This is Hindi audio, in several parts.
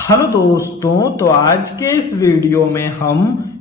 हेलो दोस्तों, तो आज के इस वीडियो में हम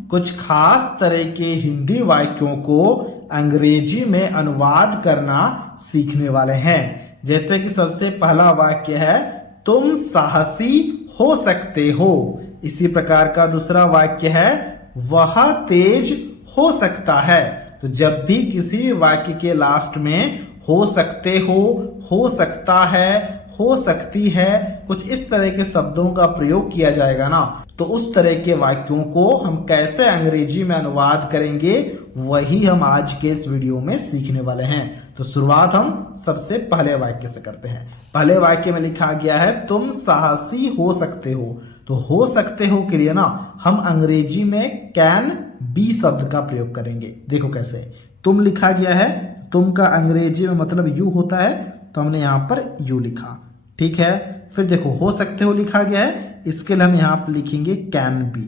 कुछ खास तरह के हिंदी वाक्यों को अंग्रेजी में अनुवाद करना सीखने वाले हैं। जैसे कि सबसे पहला वाक्य है, तुम साहसी हो सकते हो। इसी प्रकार का दूसरा वाक्य है, वह तेज हो सकता है। तो जब भी किसी भी वाक्य के लास्ट में हो सकते हो सकता है, हो सकती है, कुछ इस तरह के शब्दों का प्रयोग किया जाएगा ना, तो उस तरह के वाक्यों को हम कैसे अंग्रेजी में अनुवाद करेंगे, वही हम आज के इस वीडियो में सीखने वाले हैं। तो शुरुआत हम सबसे पहले वाक्य से करते हैं। पहले वाक्य में लिखा गया है, तुम साहसी हो सकते हो। तो हो सकते हो के लिए ना हम अंग्रेजी में कैन बी शब्द का प्रयोग करेंगे। देखो कैसे, तुम लिखा गया है, तुम का अंग्रेजी में मतलब यू होता है, तो हमने यहां पर यू लिखा। ठीक है, फिर देखो हो सकते हो लिखा गया है, इसके लिए हम यहां पर लिखेंगे can be.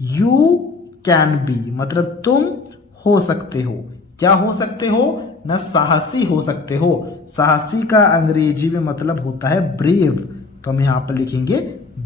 You can be मतलब तुम हो सकते हो। क्या हो सकते हो ना, साहसी हो सकते हो। साहसी का अंग्रेजी में मतलब होता है ब्रेव, तो हम यहां पर लिखेंगे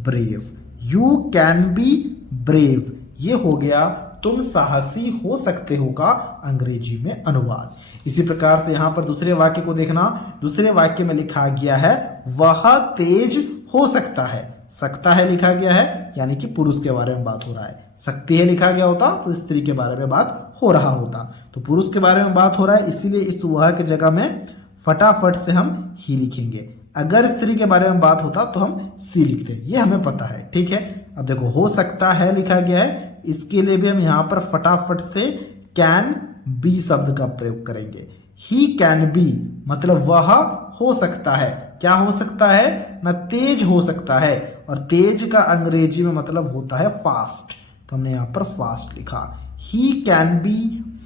brave. You can be brave, ये हो गया तुम साहसी हो सकते हो का अंग्रेजी में अनुवाद। इसी प्रकार से यहां पर दूसरे वाक्य को देखना। दूसरे वाक्य में लिखा गया है, वह तेज हो सकता है। सकता है लिखा गया है, यानी कि पुरुष के बारे में बात हो रहा है। सकती है लिखा गया होता तो स्त्री के बारे में बात हो रहा होता, तो पुरुष के बारे में बात हो रहा है, इसीलिए इस वह की जगह में फटाफट से हम ही लिखेंगे। अगर स्त्री के बारे में बात होता तो हम सी लिखते, ये हमें पता है। ठीक है, अब देखो हो सकता है लिखा गया है, इसके लिए भी हम यहां पर फटाफट से कैन बी शब्द का प्रयोग करेंगे। ही कैन बी मतलब वह हो सकता है। क्या हो सकता है ना, तेज हो सकता है, और तेज का अंग्रेजी में मतलब होता है फास्ट, तो हमने यहां पर फास्ट लिखा। ही कैन बी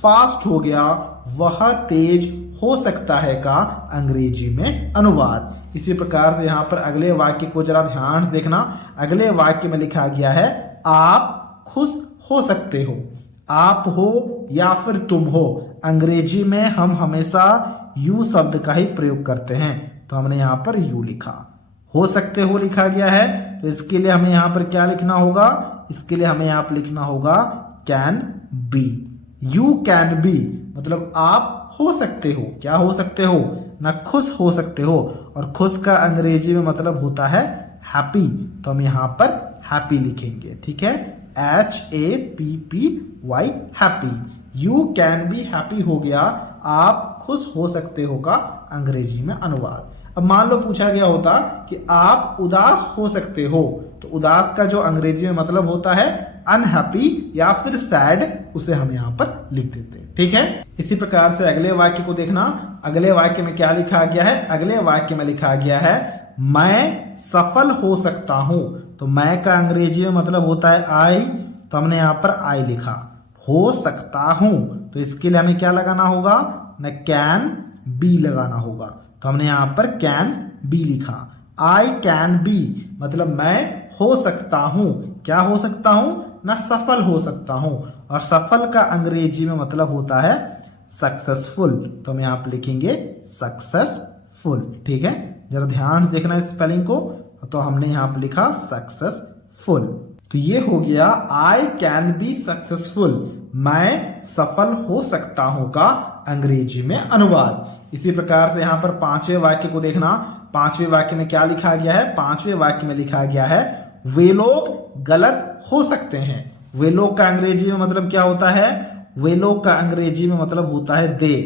फास्ट हो गया, वह तेज हो सकता है का अंग्रेजी में अनुवाद। इसी प्रकार से यहां पर अगले वाक्य को जरा ध्यान से देखना। अगले वाक्य में लिखा गया है, आप खुश हो सकते हो। आप हो या फिर तुम हो, अंग्रेजी में हम हमेशा यू शब्द का ही प्रयोग करते हैं, तो हमने यहां पर यू लिखा। हो सकते हो लिखा गया है, तो इसके लिए हमें यहां पर क्या लिखना होगा, इसके लिए हमें यहां पर लिखना होगा can be. You can be मतलब आप हो सकते हो। क्या हो सकते हो ना, खुश हो सकते हो, और खुश का अंग्रेजी में मतलब होता है हैप्पी, तो हम यहां पर हैप्पी लिखेंगे। ठीक है, HAPPY happy. You can be happy हो गया, आप खुश हो सकते हो का अंग्रेजी में अनुवाद। अब मान लो पूछा गया होता कि आप उदास हो सकते हो, तो उदास का जो अंग्रेजी में मतलब होता है अनहैप्पी या फिर सैड, उसे हम यहां पर लिख देते हैं। ठीक है, इसी प्रकार से अगले वाक्य को देखना। अगले वाक्य में क्या लिखा गया है, अगले वाक्य में लिखा गया है, मैं सफल हो सकता हूं। तो मैं का अंग्रेजी में मतलब होता है आई, तो हमने यहां पर आई लिखा। हो सकता हूं, तो इसके लिए हमें क्या लगाना होगा न, कैन बी लगाना होगा, तो हमने यहां पर कैन बी लिखा। आई कैन बी मतलब मैं हो सकता हूं। क्या हो सकता हूं ना, सफल हो सकता हूं, और सफल का अंग्रेजी में मतलब होता है सक्सेसफुल, तो हम यहां पर लिखेंगे सक्सेसफुल। ठीक है, जरा ध्यान से देखना स्पेलिंग को, तो हमने यहां पर लिखा सक्सेसफुल। तो ये हो गया आई कैन बी सक्सेसफुल, मैं सफल हो सकता हूं का अंग्रेजी में अनुवाद। इसी प्रकार से यहां पर पांचवें वाक्य को देखना। पांचवें वाक्य में क्या लिखा गया है, पांचवें वाक्य में लिखा गया है, वे लोग गलत हो सकते हैं। वे लोग का अंग्रेजी में मतलब क्या होता है, वे लोग का अंग्रेजी में मतलब होता है दे,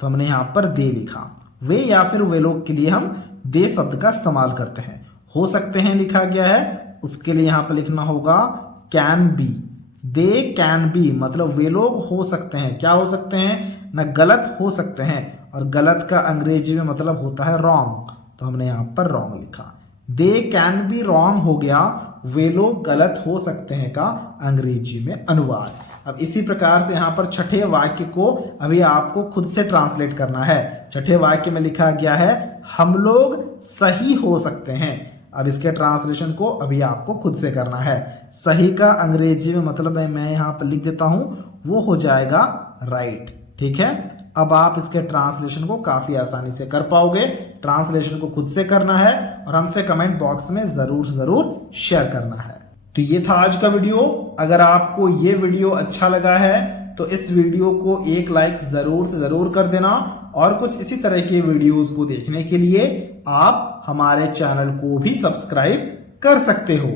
तो हमने यहां पर दे लिखा। वे या फिर वे लोग के लिए हम दे शब्द का इस्तेमाल करते हैं। हो सकते हैं लिखा गया है, उसके लिए यहां पर लिखना होगा can be. They can be मतलब वे लोग हो सकते हैं। क्या हो सकते हैं ना, गलत हो सकते हैं, और गलत का अंग्रेजी में मतलब होता है रॉन्ग, तो हमने यहां पर रॉन्ग लिखा। दे कैन बी रॉन्ग हो गया, वे लोग गलत हो सकते हैं का अंग्रेजी में अनुवाद। अब इसी प्रकार से यहां पर छठे वाक्य को अभी आपको खुद से ट्रांसलेट करना है। छठे वाक्य में लिखा गया है, हम लोग सही हो सकते हैं। अब इसके ट्रांसलेशन को अभी आपको खुद से करना है। सही का अंग्रेजी में मतलब मैं यहां पर लिख देता हूं, वो हो जाएगा राइट। ठीक है, अब आप इसके ट्रांसलेशन को काफी आसानी से कर पाओगे। ट्रांसलेशन को खुद से करना है और हमसे कमेंट बॉक्स में जरूर से जरूर शेयर करना है। तो ये था आज का वीडियो। अगर आपको ये वीडियो अच्छा लगा है तो इस वीडियो को एक लाइक जरूर से जरूर कर देना और कुछ इसी तरह के वीडियोस को देखने के लिए आप हमारे चैनल को भी सब्सक्राइब कर सकते हो।